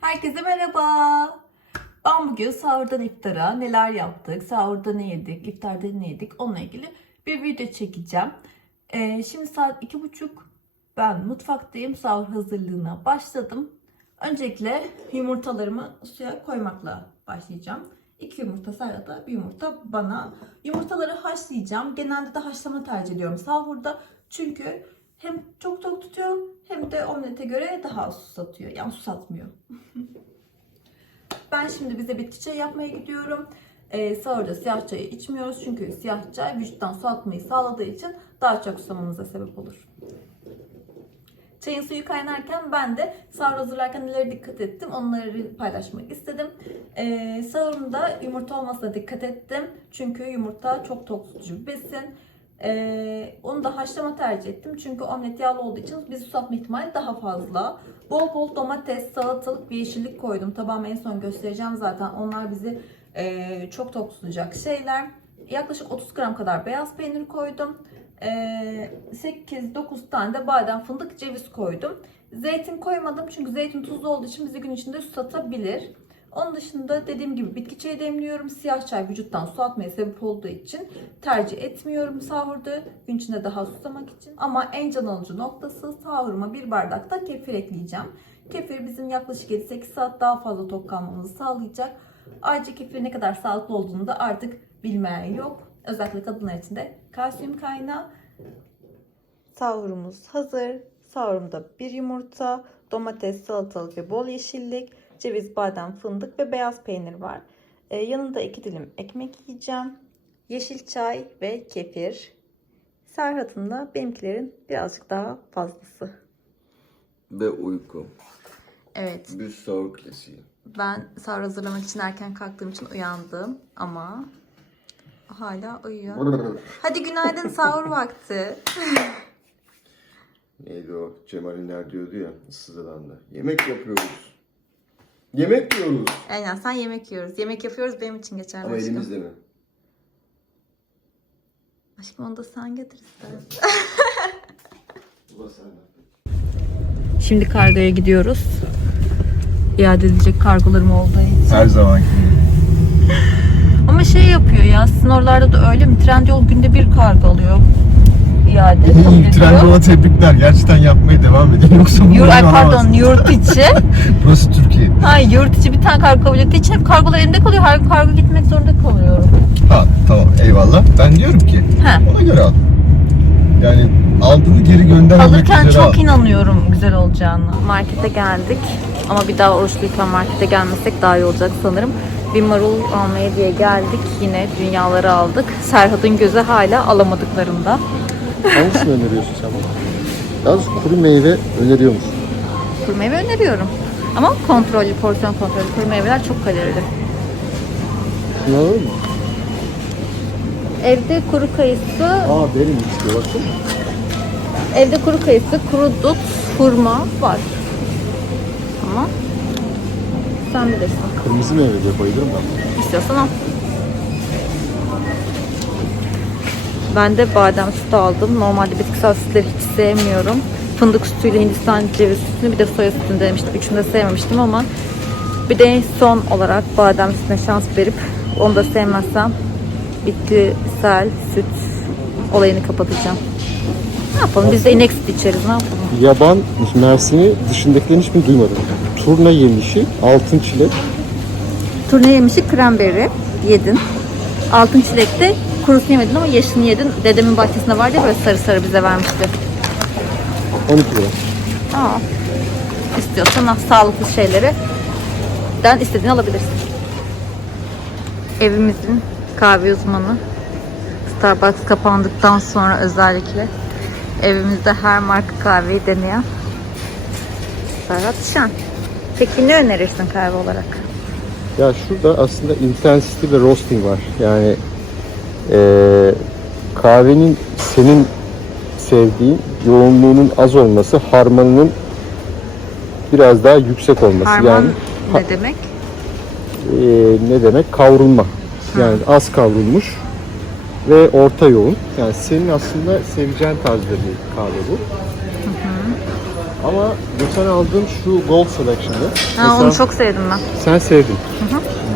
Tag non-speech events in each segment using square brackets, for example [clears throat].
Herkese merhaba. Ben bugün sahurdan iftara neler yaptık, sahurda ne yedik, iftarda ne yedik onunla ilgili bir video çekeceğim. Ee, şimdi saat iki buçuk. Ben mutfaktayım. Sahur hazırlığına başladım. Öncelikle yumurtalarımı suya koymakla başlayacağım. İki yumurta Serhat'a, bir yumurta bana. Yumurtaları haşlayacağım. Genelde de haşlama tercih ediyorum sahurda. Çünkü hem çok tok tutuyor hem de omlete göre daha susatıyor. Yani susatmıyor. ben şimdi bize bitki çayı yapmaya gidiyorum. Ee, sahurda siyah çayı içmiyoruz. Çünkü siyah çay vücuttan su atmayı sağladığı için daha çok susamamıza sebep olur. Çayın suyu kaynarken ben de sahur hazırlarken nelere dikkat ettim onları paylaşmak istedim. Ee, sahurumda yumurta olmasına dikkat ettim. Çünkü yumurta çok tok tutucu bir besin. Ee, onu da haşlama tercih ettim. Çünkü omlet yağlı olduğu için bizi susatma ihtimali daha fazla. Bol bol domates, salatalık ve yeşillik koydum. Tabağıma en son göstereceğim zaten. Onlar bizi e, çok tok şeyler. Yaklaşık 30 gram kadar beyaz peynir koydum. Ee, 8-9 tane de badem, fındık, ceviz koydum. Zeytin koymadım çünkü zeytin tuzlu olduğu için bizi gün içinde susatabilir. Onun dışında dediğim gibi bitki çayı demliyorum. Siyah çay vücuttan su atmaya sebep olduğu için tercih etmiyorum sahurda. Gün içinde daha susamak için. Ama en can alıcı noktası sahuruma bir bardak da kefir ekleyeceğim. Kefir bizim yaklaşık 7-8 saat daha fazla tok kalmamızı sağlayacak. Ayrıca kefir ne kadar sağlıklı olduğunu da artık bilmeyen yok. Özellikle kadınlar için de kalsiyum kaynağı. Sahurumuz hazır. Sahurumda bir yumurta, domates, salatalık ve bol yeşillik, ceviz, badem, fındık ve beyaz peynir var. Ee, yanında iki dilim ekmek yiyeceğim. Yeşil çay ve kefir. Serhat'ın da benimkilerin birazcık daha fazlası. Ve uyku. Evet, Bir sahur klasiği. ben sahur hazırlamak için erken kalktığım için uyandım ama hala uyuyor. [laughs] Hadi günaydın sahur vakti. Neydi o? Cemal İner diyordu ya ıssızdan da. Yemek yapıyoruz. Yemek yiyoruz. Aynen sen yemek yiyoruz. Yemek yapıyoruz benim için geçerli Ama aşkım. elimizde mi? Aşkım onu da sen getir istersen. [laughs] Şimdi kargoya gidiyoruz. İade edilecek kargolarım olduğu için. Her zaman. [laughs] Ama şey yapıyor ya sizin oralarda da öyle mi? Trendyol günde bir kargo alıyor. İade kabul ediyor. Trendyol'a tebrikler. Gerçekten yapmaya devam edin. Yoksa bu Yur, ay pardon yurt içi. [laughs] Burası Türkiye. ha yurt içi bir tane kargo kabul ettiği için hep kargolar elimde kalıyor. Her kargo gitmek zorunda kalıyorum. Ha tamam eyvallah. Ben diyorum ki He. ona göre al. Yani aldığını geri göndermemek Alırken üzere çok al. inanıyorum güzel olacağını. Markete geldik ama bir daha oruçluyken markete gelmesek daha iyi olacak sanırım. Bir marul almaya diye geldik. Yine dünyaları aldık. Serhat'ın gözü hala alamadıklarında. Hangisini öneriyorsun sen bana? Yalnız kuru meyve öneriyor musun? Kuru meyve öneriyorum. Ama kontrollü, porsiyon kontrollü. Kuru meyveler çok kalorili. Şunu alalım mı? Evde kuru kayısı, Aa benim istiyor baksana. evde kuru kayısı, kuru dut, hurma var. Ama sen bilirsin. Kırmızı meyve diye bayılırım ben. İstiyorsan al. Ben de badem sütü aldım. Normalde bitkisel sütleri hiç sevmiyorum. Fındık sütüyle Hindistan ceviz sütünü bir de soya sütünü denemiştim. Üçünü de sevmemiştim ama bir de son olarak badem sütüne şans verip onu da sevmezsem bitkisel süt olayını kapatacağım. Ne yapalım? Biz de inek sütü içeriz. Ne yapalım? Yaban mersini dışındakilerin hiçbirini duymadım. Turna yemişi, altın çilek. Turne yemişi kremberry yedin. Altın çilekte kurusunu yemedin ama yeşilini yedin. Dedemin bahçesinde vardı ya böyle sarı sarı bize vermişti. 12 lira. Aa. İstiyorsan al, sağlıklı şeyleri den istediğini alabilirsin. Evimizin kahve uzmanı Starbucks kapandıktan sonra özellikle evimizde her marka kahveyi deneyen Serhat Şen. Peki ne önerirsin kahve olarak? Ya şurada aslında intensity ve roasting var. Yani eee, kahvenin senin sevdiğin yoğunluğunun az olması, harmanının biraz daha yüksek olması. Harman yani ne demek? eee, ne demek? Kavrulma. Yani az kavrulmuş ve orta yoğun. Yani senin aslında seveceğin tarzda bir kahve bu. Ama geçen aldığım şu Gold Selection'ı. Ha, onu çok sevdim ben. Sen sevdin.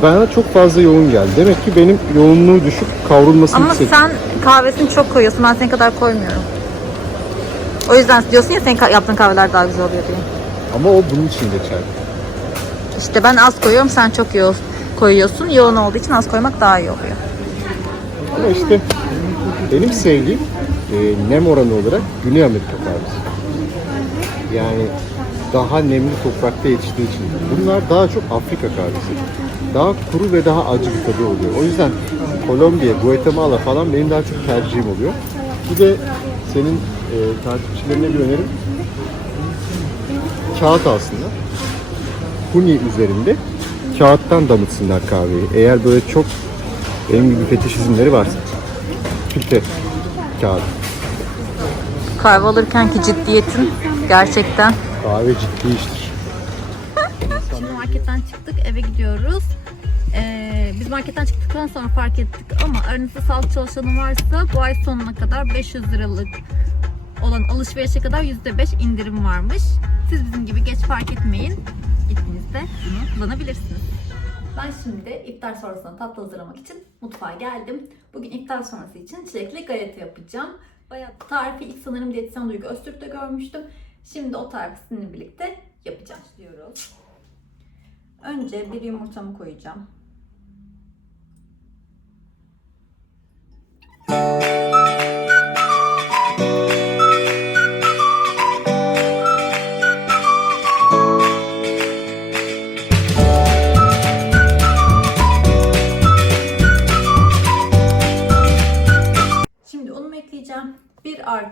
Bana çok fazla yoğun geldi. Demek ki benim yoğunluğu düşük, kavrulması Ama yüksek. sen kahvesini çok koyuyorsun. Ben senin kadar koymuyorum. O yüzden diyorsun ya senin yaptığın kahveler daha güzel oluyor diye. Ama o bunun için geçerli. İşte ben az koyuyorum, sen çok yoğun koyuyorsun. Yoğun olduğu için az koymak daha iyi oluyor. Ama işte benim sevdiğim e, nem oranı olarak Güney Amerika kahvesi. Yani daha nemli toprakta yetiştiği için. Bunlar daha çok Afrika kahvesi. Daha kuru ve daha acı bir tadı oluyor. O yüzden Kolombiya, Guatemala falan benim daha çok tercihim oluyor. Bir de senin e, takipçilerine bir önerim kağıt aslında. Huni üzerinde kağıttan damıtsınlar kahveyi. Eğer böyle çok benim gibi fetişizmleri varsa. Filtre kağıt. Kahve alırkenki ciddiyetin gerçekten. Kahve ciddi iştir. Şimdi marketten çıktık, eve gidiyoruz. Ee, biz marketten çıktıktan sonra fark ettik ama aranızda sağlık çalışanı varsa bu ay sonuna kadar 500 liralık olan alışverişe kadar %5 indirim varmış. Siz bizim gibi geç fark etmeyin. Gittiğinizde bunu kullanabilirsiniz. Ben şimdi iftar sonrasında tatlı hazırlamak için mutfağa geldim. Bugün iftar sonrası için çilekli galeta yapacağım. Bayağı tarifi ilk sanırım diyetisyen Duygu Öztürk'te görmüştüm. Şimdi o tarifi sizinle birlikte yapacağız diyoruz. Önce bir yumurtamı koyacağım.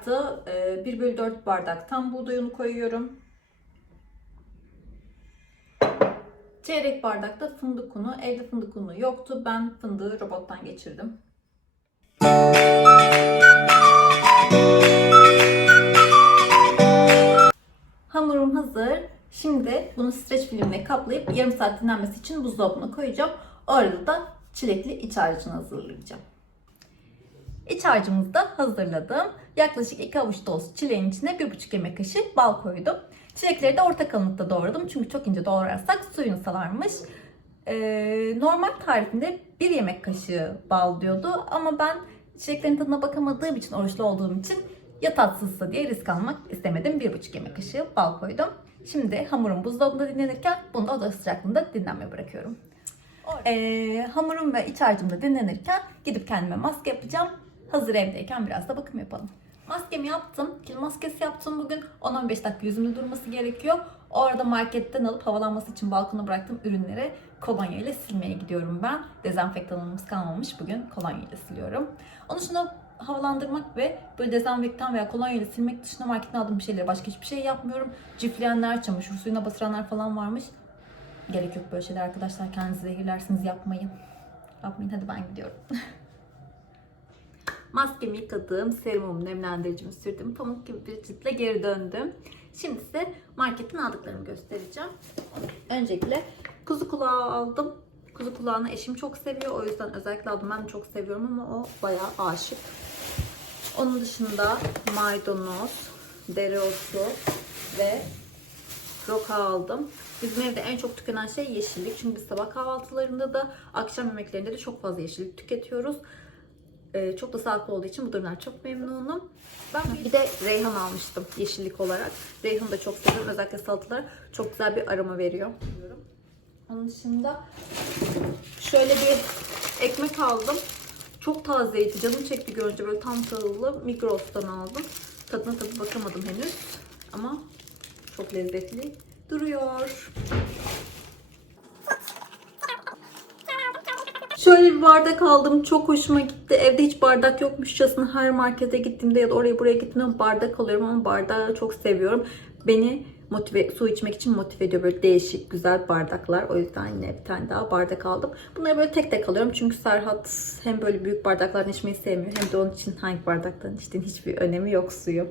Artı e, 1 bölü 4 bardak tam buğday unu koyuyorum. Çeyrek bardakta fındık unu. Evde fındık unu yoktu. Ben fındığı robottan geçirdim. Hamurum hazır. Şimdi bunu streç filmle kaplayıp yarım saat dinlenmesi için buzdolabına koyacağım. O arada da çilekli iç harcını hazırlayacağım. İç harcımızı da hazırladım. Yaklaşık 2 avuç dolusu çileğin içine 1,5 yemek kaşığı bal koydum. Çilekleri de orta kalınlıkta doğradım. Çünkü çok ince doğrarsak suyunu salarmış. Ee, normal tarifinde 1 yemek kaşığı bal diyordu. Ama ben çileklerin tadına bakamadığım için, oruçlu olduğum için ya tatsızsa diye risk almak istemedim. 1,5 yemek kaşığı bal koydum. Şimdi hamurum buzdolabında dinlenirken bunu da oda sıcaklığında dinlenmeye bırakıyorum. Ee, hamurum ve iç harcım da dinlenirken gidip kendime maske yapacağım. Hazır evdeyken biraz da bakım yapalım. Maskemi yaptım. Kil maskesi yaptım bugün. 10-15 dakika yüzümde durması gerekiyor. O arada marketten alıp havalanması için balkona bıraktığım ürünleri kolonya ile silmeye gidiyorum ben. Dezenfektanımız kalmamış. Bugün kolonya ile siliyorum. Onun dışında havalandırmak ve böyle dezenfektan veya kolonya ile silmek dışında marketten aldığım bir şeyleri başka hiçbir şey yapmıyorum. Cifleyenler, çamaşır suyuna batıranlar falan varmış. Gerek yok böyle şeyler arkadaşlar. Kendinizi zehirlersiniz yapmayın. Yapmayın hadi ben gidiyorum. [laughs] Maskemi yıkadım, serumumu nemlendiricimi sürdüm. Pamuk gibi bir ciltle geri döndüm. Şimdi size marketten aldıklarımı göstereceğim. Öncelikle kuzu kulağı aldım. Kuzu kulağını eşim çok seviyor. O yüzden özellikle aldım. Ben de çok seviyorum ama o bayağı aşık. Onun dışında maydanoz, dereotu ve roka aldım. Bizim evde en çok tükenen şey yeşillik. Çünkü biz sabah kahvaltılarında da akşam yemeklerinde de çok fazla yeşillik tüketiyoruz. Ee, çok da sağlıklı olduğu için bu durumlar çok memnunum. Ben bir de reyhan almıştım yeşillik olarak. Reyhanı da çok seviyorum. Özellikle salatalara çok güzel bir aroma veriyor. Onun dışında şöyle bir ekmek aldım. Çok tazeydi. Canım çekti görünce böyle tam tahıllı Migros'tan aldım. Tadına tabii bakamadım henüz. Ama çok lezzetli duruyor. Şöyle bir bardak aldım. Çok hoşuma gitti. Evde hiç bardak yokmuşçasına her markete gittiğimde ya da oraya buraya gittiğimde bardak alıyorum ama bardağı çok seviyorum. Beni motive, su içmek için motive ediyor böyle değişik güzel bardaklar. O yüzden yine bir tane daha bardak aldım. Bunları böyle tek tek alıyorum çünkü Serhat hem böyle büyük bardaklardan içmeyi sevmiyor hem de onun için hangi bardaktan içtiğin hiçbir önemi yok suyu.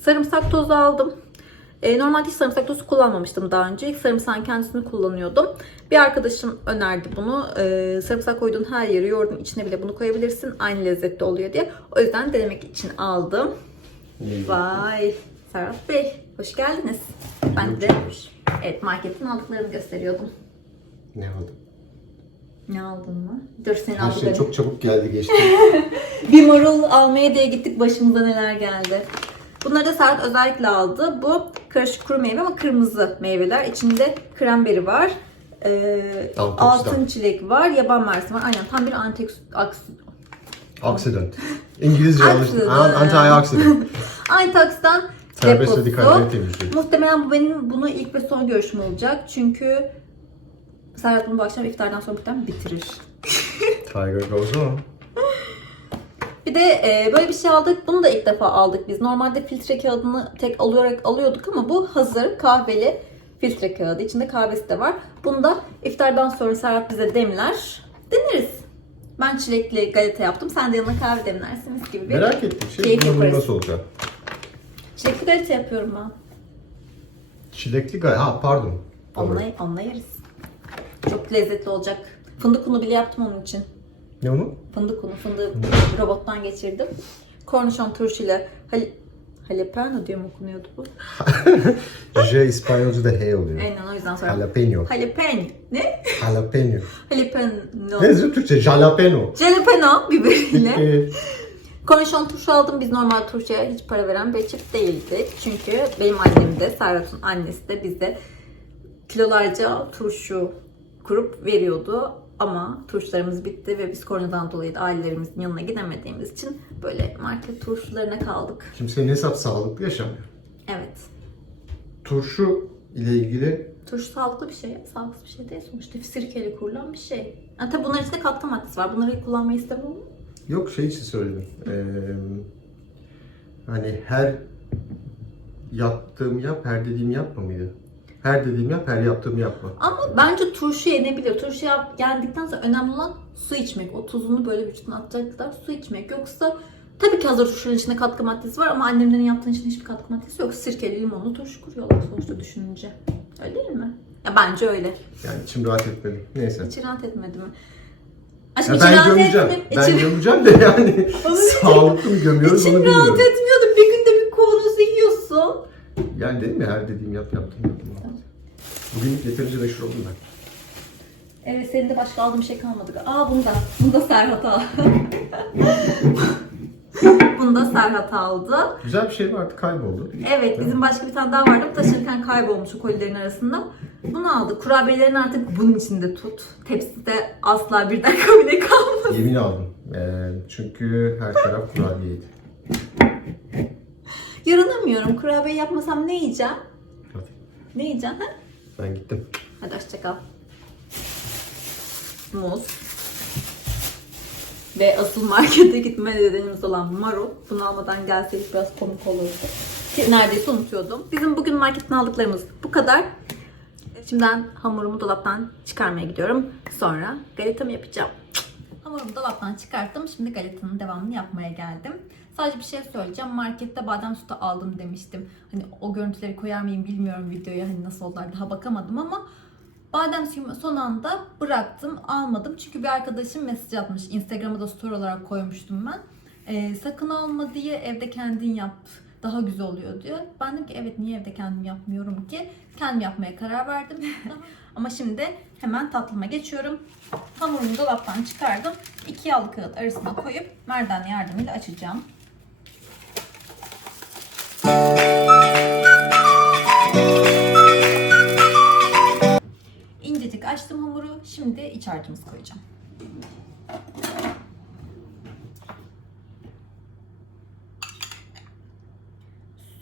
Sarımsak tozu aldım. E, normalde hiç sarımsak tozu kullanmamıştım daha önce. İlk sarımsağın kendisini kullanıyordum. Bir arkadaşım önerdi bunu. E, sarımsak koyduğun her yere yoğurdun içine bile bunu koyabilirsin. Aynı lezzette oluyor diye. O yüzden denemek için aldım. Vay Serhat Bey hoş geldiniz. Ben de evet marketten aldıklarını gösteriyordum. Ne aldım? Ne aldın mı? Dur senin Her şey çok çabuk geldi geçti. [laughs] Bir marul almaya diye gittik başımıza neler geldi. Bunları da Serhat özellikle aldı. Bu karışık kuru meyve ama kırmızı meyveler. İçinde kremberi var. Antoksidan. altın çilek var. Yaban mersini var. Aynen tam bir aks- Aksident. İngilizce yanlış. Accident. [laughs] Deposu. radikalleri temizliyor. Muhtemelen bu benim bunu ilk ve son görüşüm olacak. Çünkü Serhat bunu bu akşam iftardan sonra muhtemelen bitirir. Tiger goes on. Bir de e, böyle bir şey aldık. Bunu da ilk defa aldık biz. Normalde filtre kağıdını tek olarak alıyorduk ama bu hazır kahveli filtre kağıdı. İçinde kahvesi de var. Bunu da iftardan sonra Serhat bize demler. Deneriz. Ben çilekli galeta yaptım. Sen de yanına kahve demlersin mis gibi bir. Merak ettim. Şey, Keyif bunun yaparız. nasıl olacak? Çilekli galeta yapıyorum ben. Çilekli gay. Ha pardon. Doğru. Onunla, onunla yeriz. Çok lezzetli olacak. Fındık unu bile yaptım onun için. Ne onu? Fındık unu, fındığı robottan geçirdim. Kornişon turşuyla hal jalapeno diye mi okunuyordu bu? [laughs] J İspanyolca da hey oluyor. Aynen o yüzden sonra. Jalapeno. Jalapeno. Ne? Jalapeno. Jalapeno. Ne Türkçe? Jalapeno. Jalapeno biberiyle. [laughs] Kornişon turşu aldım. Biz normal turşuya hiç para veren bir çift değildik. Çünkü benim annem de, Serhat'ın annesi de bize kilolarca turşu kurup veriyordu. Ama turşularımız bitti ve biz koronadan dolayı da ailelerimizin yanına gidemediğimiz için böyle market turşularına kaldık. Kimsenin hesap sağlıklı yaşamıyor. Evet. Turşu ile ilgili Turşu sağlıklı bir şey, sağlıksız bir şey değil sonuçta. Sirkeli kurulan bir şey. Yani tabii bunların içinde katkı maddesi var. Bunları kullanmayı ama. yok şey için söyledim. Ee, hani her yaptığım yap, her dediğim yapma mıydı? Her dediğim yap, her yaptığımı yapma. Ama bence turşu yenebilir. Turşu yap, geldikten sonra önemli olan su içmek. O tuzunu böyle vücuduna atacak kadar su içmek. Yoksa tabii ki hazır turşunun içinde katkı maddesi var ama annemlerin yaptığı için hiçbir katkı maddesi yok. Sirkeli limonlu turşu kuruyorlar sonuçta düşününce. Öyle değil mi? Ya bence öyle. Yani içim rahat etmedi. Neyse. Hiç rahat etmedi mi? Ya Aşkım ben rahat gömeceğim. etmedi. Ben İçi- gömeceğim de yani [laughs] [laughs] sağlıklı mı gömüyoruz onu İçim rahat bilmiyorum. etmiyordu. Bir günde bir kavanozu yiyorsun. Yani dedim ya her dediğim yap yaptım yaptım. Bugün yeterince meşhur oldum ben. Evet senin de başka aldığım şey kalmadı. Aa bunu da. Bunu da Serhat aldı. [laughs] bunu da Serhat aldı. Güzel bir şey vardı kayboldu. Evet bizim başka bir tane daha vardı. Bu taşırken kaybolmuş o kolilerin arasında. Bunu aldı. Kurabiyelerini artık bunun içinde tut. Tepside asla bir dakika bile kalmadı. Yemin aldım. Ee, çünkü her taraf kurabiyeydi. Yaranamıyorum. Kurabiye yapmasam ne yiyeceğim? Ne yiyeceğim? Ha? Ben gittim. Hadi hoşçakal. Muz. Ve asıl markete gitme nedenimiz olan marul. Bunu almadan gelseydik biraz komik olurdu. Neredeyse unutuyordum. Bizim bugün marketten aldıklarımız bu kadar. Şimdiden hamurumu dolaptan çıkarmaya gidiyorum. Sonra galetamı yapacağım. Hamurumu dolaptan çıkarttım. Şimdi galetanın devamını yapmaya geldim. Sadece bir şey söyleyeceğim. Markette badem sütü aldım demiştim. Hani o görüntüleri koyar mıyım bilmiyorum videoya. Hani nasıl oldular daha bakamadım ama badem suyumu son anda bıraktım. Almadım. Çünkü bir arkadaşım mesaj atmış. Instagram'a da story olarak koymuştum ben. Ee, sakın alma diye evde kendin yap. Daha güzel oluyor diyor. Ben dedim ki evet niye evde kendim yapmıyorum ki? Kendim yapmaya karar verdim. [laughs] Ama şimdi hemen tatlıma geçiyorum. Hamurumu dolaptan çıkardım. İki yağlı kağıt arasına koyup merdane yardımıyla açacağım. İncecik açtım hamuru. Şimdi iç harcımızı koyacağım.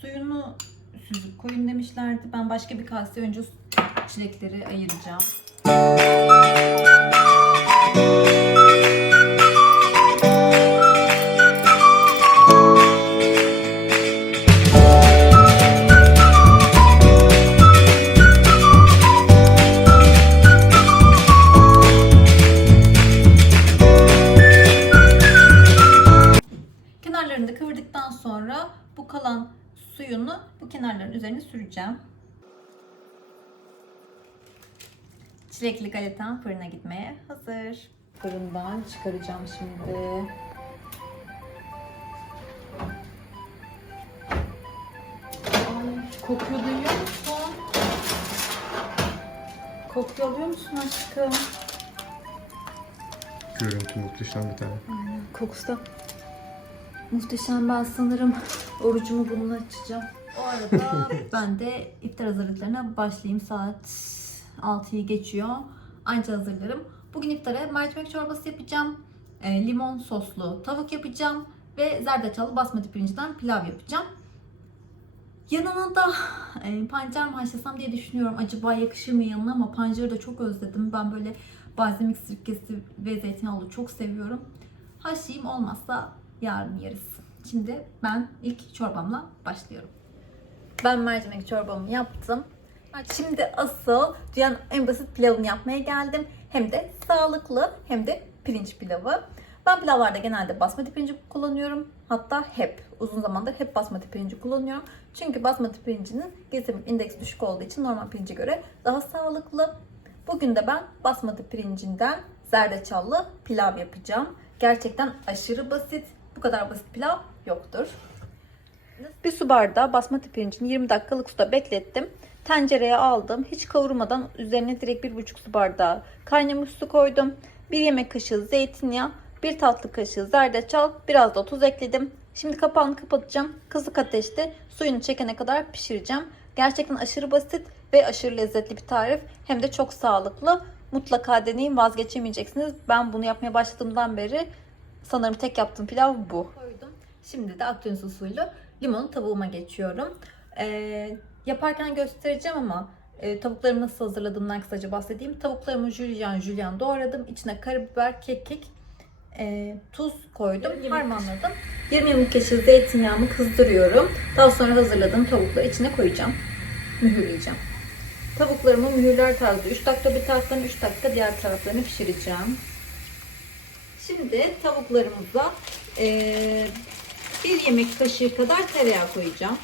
Suyunu süzüp koyun demişlerdi. Ben başka bir kase önce çilekleri ayıracağım. Kıvırdıktan sonra bu kalan suyunu bu kenarların üzerine süreceğim. Çilekli galetam fırına gitmeye hazır. Fırından çıkaracağım şimdi. Kokuyor duyuyor musun? Kokuyu alıyor musun aşkım? Görüntü muhteşem bir tane. Kokusu da muhteşem. Ben sanırım orucumu bununla açacağım. O arada [laughs] ben de iftar hazırlıklarına başlayayım. Saat 6'yı geçiyor. Anca hazırlarım. Bugün iftara mercimek çorbası yapacağım. E, limon soslu tavuk yapacağım. Ve zerdeçallı basmati pirincinden pilav yapacağım. Yanına da e, pancar mı haşlasam diye düşünüyorum. Acaba yakışır mı yanına ama pancarı da çok özledim. Ben böyle balzamik sirkesi ve zeytinyağlı çok seviyorum. Haşlayayım olmazsa yarın yeriz. Şimdi ben ilk çorbamla başlıyorum. Ben mercimek çorbamı yaptım. Şimdi asıl dünyanın en basit pilavını yapmaya geldim. Hem de sağlıklı hem de pirinç pilavı. Ben pilavlarda genelde basmati pirinci kullanıyorum. Hatta hep, uzun zamandır hep basmati pirinci kullanıyorum. Çünkü basmati pirincinin glisemik indeksi düşük olduğu için normal pirince göre daha sağlıklı. Bugün de ben basmati pirincinden zerdeçallı pilav yapacağım. Gerçekten aşırı basit. Bu kadar basit pilav yoktur. Bir su bardağı basmati pirincini 20 dakikalık suda beklettim. Tencereye aldım. Hiç kavurmadan üzerine direkt 1,5 su bardağı kaynamış su koydum. 1 yemek kaşığı zeytinyağı, 1 tatlı kaşığı zerdeçal, biraz da tuz ekledim. Şimdi kapağını kapatacağım. Kısık ateşte suyunu çekene kadar pişireceğim. Gerçekten aşırı basit ve aşırı lezzetli bir tarif. Hem de çok sağlıklı. Mutlaka deneyin vazgeçemeyeceksiniz. Ben bunu yapmaya başladığımdan beri sanırım tek yaptığım pilav bu. Koydum. Şimdi de Akdeniz usulü limonu tavuğuma geçiyorum. Ee, yaparken göstereceğim ama e, tavuklarımı nasıl hazırladığımdan kısaca bahsedeyim. Tavuklarımı jülyen jülyen doğradım. İçine karabiber, kekik, e, tuz koydum. Harmanladım. 20 yemek kaşığı zeytinyağımı kızdırıyorum. Daha sonra hazırladığım tavukları içine koyacağım. Mühürleyeceğim. Tavuklarımı mühürler tarzı 3 dakika bir taraftan 3 dakika diğer taraflarını pişireceğim. Şimdi tavuklarımıza e, bir yemek kaşığı kadar tereyağı koyacağım.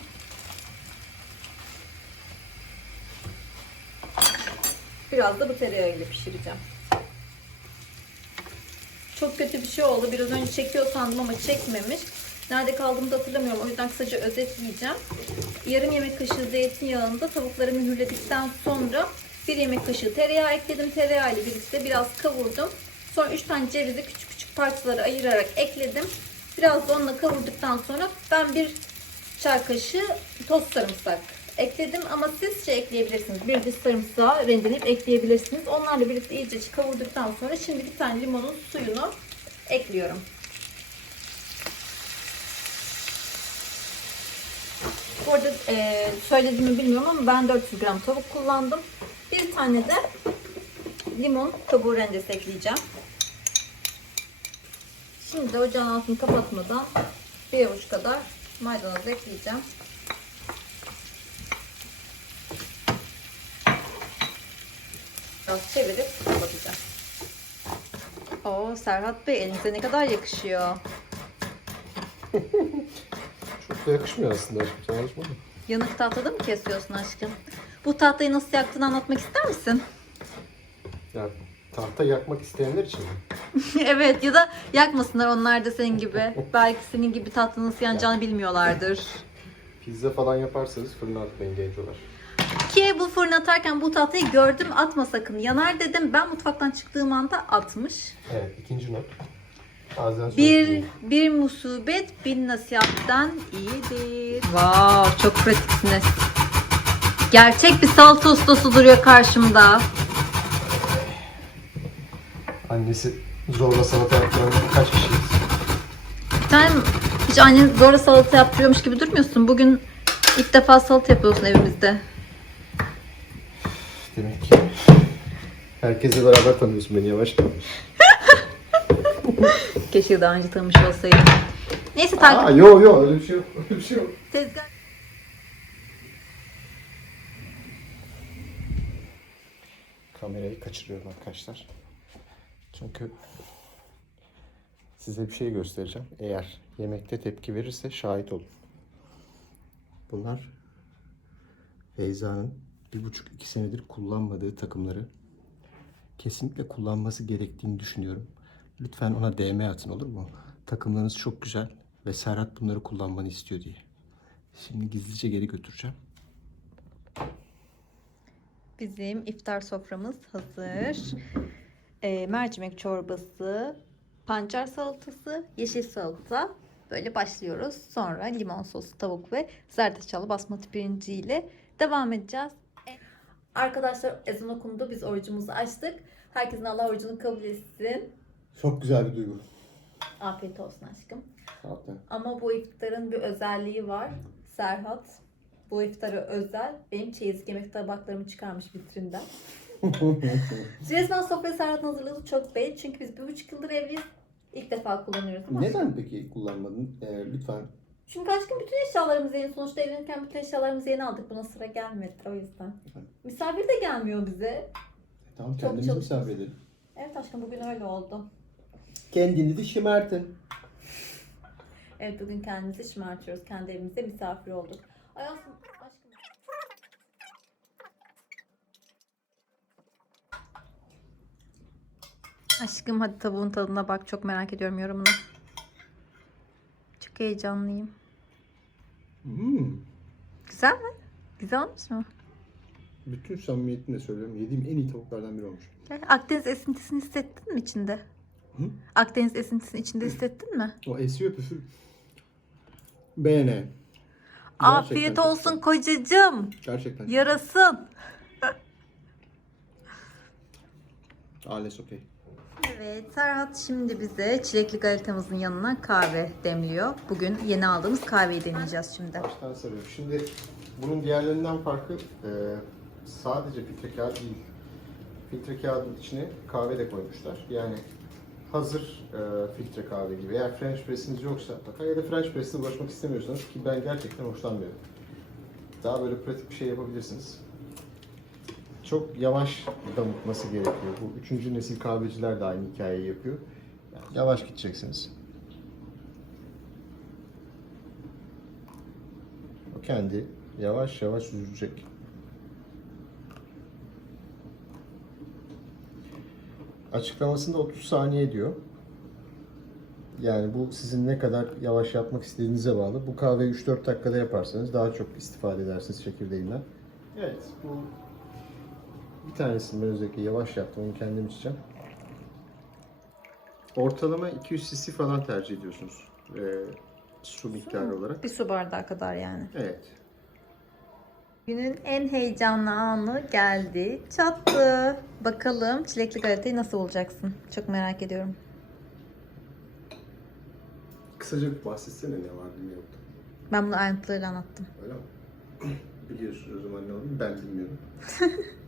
Biraz da bu tereyağı ile pişireceğim. Çok kötü bir şey oldu. Biraz önce çekiyor sandım ama çekmemiş. Nerede kaldığımı da hatırlamıyorum. O yüzden kısaca özetleyeceğim. Yarım yemek kaşığı zeytinyağında tavukları mühürledikten sonra bir yemek kaşığı tereyağı ekledim. Tereyağı ile birlikte biraz kavurdum. Sonra 3 tane cevizi küçük küçük parçalara ayırarak ekledim. Biraz da onunla kavurduktan sonra ben bir çay kaşığı toz sarımsak ekledim ama siz şey ekleyebilirsiniz. Bir diş sarımsağı rendeleyip ekleyebilirsiniz. Onlarla birlikte iyice kavurduktan sonra şimdi bir tane limonun suyunu ekliyorum. Bu arada e, söylediğimi bilmiyorum ama ben 400 gram tavuk kullandım. Bir tane de limon kabuğu rendesi ekleyeceğim. Şimdi de ocağın altını kapatmadan bir avuç kadar maydanoz ekleyeceğim. Biraz çevirip kapatacağım. Oo Serhat Bey elinize ne kadar yakışıyor. [laughs] Çok da yakışmıyor aslında aşkım. Sen alışma mı? Yanık tahtada mı kesiyorsun aşkım? Bu tahtayı nasıl yaktığını anlatmak ister misin? Ya tahta yakmak isteyenler için mi? [laughs] evet ya da yakmasınlar onlar da senin gibi. Belki senin gibi tahta nasıl yanacağını bilmiyorlardır. Pizza falan yaparsanız fırına atmayın gencolar. Ki bu fırına atarken bu tahtayı gördüm atma sakın yanar dedim. Ben mutfaktan çıktığım anda atmış. Evet ikinci not. Bazen Bir, bir musibet bin nasihatten iyidir. Wow çok pratiksiniz. Gerçek bir salata ustası duruyor karşımda. Annesi zorla salata yaptıran kaç kişiyiz? Sen hiç annen zorla salata yaptırıyormuş gibi durmuyorsun. Bugün ilk defa salata yapıyorsun evimizde. Demek ki herkesle beraber tanıyorsun beni yavaş. [laughs] Keşke daha önce tanımış olsaydım. Neyse takip Aa yok yok öyle bir şey yok. Öyle bir şey yok. tezgah. Kamerayı kaçırıyorum arkadaşlar. Çünkü size bir şey göstereceğim. Eğer yemekte tepki verirse şahit olun. Bunlar Feyza'nın bir buçuk iki senedir kullanmadığı takımları kesinlikle kullanması gerektiğini düşünüyorum. Lütfen ona DM atın olur mu? Takımlarınız çok güzel ve Serhat bunları kullanmanı istiyor diye. Şimdi gizlice geri götüreceğim. Bizim iftar soframız hazır. Ee, mercimek çorbası, pancar salatası, yeşil salata. Böyle başlıyoruz. Sonra limon soslu tavuk ve zerdeçalı basmati pirinci ile devam edeceğiz. Arkadaşlar ezan okundu. Biz orucumuzu açtık. Herkesin Allah orucunu kabul etsin. Çok güzel bir duygu. Afiyet olsun aşkım. Zaten. Ama bu iftarın bir özelliği var. Serhat bu iftara özel benim çeyizlik yemek tabaklarımı çıkarmış vitrinden. [laughs] Resmen sofrayı Serhat'ın hazırladığı çok belli. Çünkü biz bir buçuk yıldır evliyiz. İlk defa kullanıyoruz. Ama Neden peki kullanmadın? Ee, lütfen. Çünkü aşkım bütün eşyalarımız yeni. Sonuçta evlenirken bütün eşyalarımızı yeni aldık. Buna sıra gelmedi o yüzden. Misafir de gelmiyor bize. Tamam Çok kendimizi çalışıyoruz. misafir edelim. Evet aşkım bugün öyle oldu. Kendini de şımartın. Evet bugün kendimizi şımartıyoruz. Kendi evimizde misafir olduk. Ay aslında aşkım. Hadi tavuğun tadına bak. Çok merak ediyorum yorumunu. Çok heyecanlıyım. Hmm. Güzel mi? Güzel olmuş mu? Bütün samimiyetimle söylüyorum. Yediğim en iyi tavuklardan biri olmuş. Akdeniz esintisini hissettin mi içinde? Hı? Akdeniz esintisini içinde hissettin mi? O esiyor püfür. Beğene. Afiyet Gerçekten çok olsun kocacığım. Gerçekten. Yarasın. Ales okey. Evet, Serhat şimdi bize çilekli galetamızın yanına kahve demliyor. Bugün yeni aldığımız kahveyi deneyeceğiz şimdi. Baştan sarıyorum. Şimdi bunun diğerlerinden farkı e, sadece filtre kağıt değil. Filtre kağıdın içine kahve de koymuşlar. Yani hazır e, filtre kahve gibi. Eğer French press'iniz yoksa mutlaka ya da French press'le uğraşmak istemiyorsanız ki ben gerçekten hoşlanmıyorum. Daha böyle pratik bir şey yapabilirsiniz. Çok yavaş damıtması gerekiyor. Bu üçüncü nesil kahveciler de aynı hikayeyi yapıyor. Yani yavaş gideceksiniz. O kendi yavaş yavaş süzülecek. Açıklamasında 30 saniye diyor. Yani bu sizin ne kadar yavaş yapmak istediğinize bağlı. Bu kahveyi 3-4 dakikada yaparsanız daha çok istifade edersiniz çekirdeğinden. Evet, bu bir tanesini ben özellikle yavaş yaptım. Onu kendim içeceğim. Ortalama 200 cc falan tercih ediyorsunuz. Ee, su miktarı olarak. Bir su bardağı kadar yani. Evet. Günün en heyecanlı anı geldi. Çattı. Bakalım çilekli galetayı nasıl bulacaksın? Çok merak ediyorum. Kısaca bir bahsetsene ne vardı ne yoktu. Ben bunu ayrıntılarıyla anlattım. Öyle mi? [clears throat] Biliyorsun o zaman ne olduğunu ben bilmiyorum. [laughs]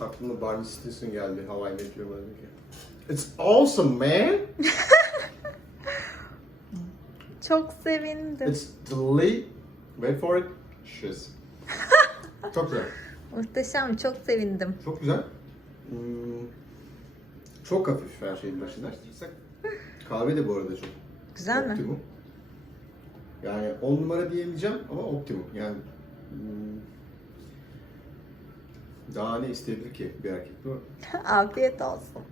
Aklıma Barney Stinson geldi. How I Met Your Mother. It's awesome man. [laughs] Çok sevindim. It's delete. Wait for it. Shiz. Çok güzel. Muhteşem. Çok sevindim. Çok güzel. Hmm, çok hafif her şeyin başında. Kahve de bu arada çok Güzel mi? optimum. Yani 10 numara diyemeyeceğim ama optimum. Yani hmm, daha ne isteyebilir ki bir erkek bu? [laughs] Afiyet olsun.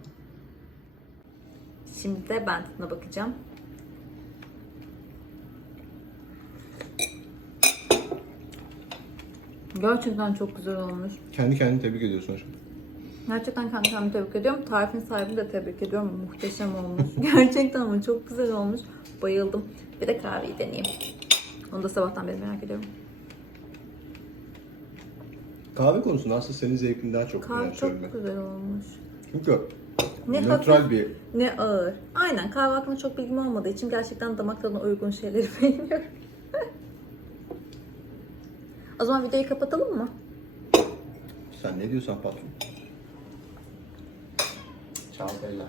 Şimdi de ben tadına bakacağım. Gerçekten çok güzel olmuş. Kendi kendini tebrik ediyorsun hocam. Gerçekten kendi kendimi tebrik ediyorum. Tarifin sahibini de tebrik ediyorum. Muhteşem olmuş. [laughs] Gerçekten ama çok güzel olmuş. Bayıldım. Bir de kahveyi deneyeyim. Onu da sabahtan beri merak ediyorum. Kahve konusunda aslında senin zevkin daha çok Kahve çok ben. güzel olmuş. Çünkü Ne nötral hafif, bir ne ağır. Aynen kahve hakkında çok bilgim olmadığı için gerçekten damak tadına uygun şeyleri [laughs] beğeniyorum. o zaman videoyu kapatalım mı? sen ne diyorsan patron. Bella.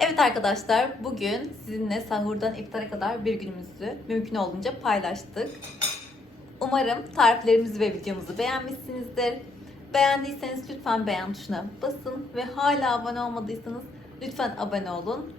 Evet arkadaşlar bugün sizinle sahurdan iftara kadar bir günümüzü mümkün olduğunca paylaştık. Umarım tariflerimizi ve videomuzu beğenmişsinizdir. Beğendiyseniz lütfen beğen tuşuna basın ve hala abone olmadıysanız lütfen abone olun.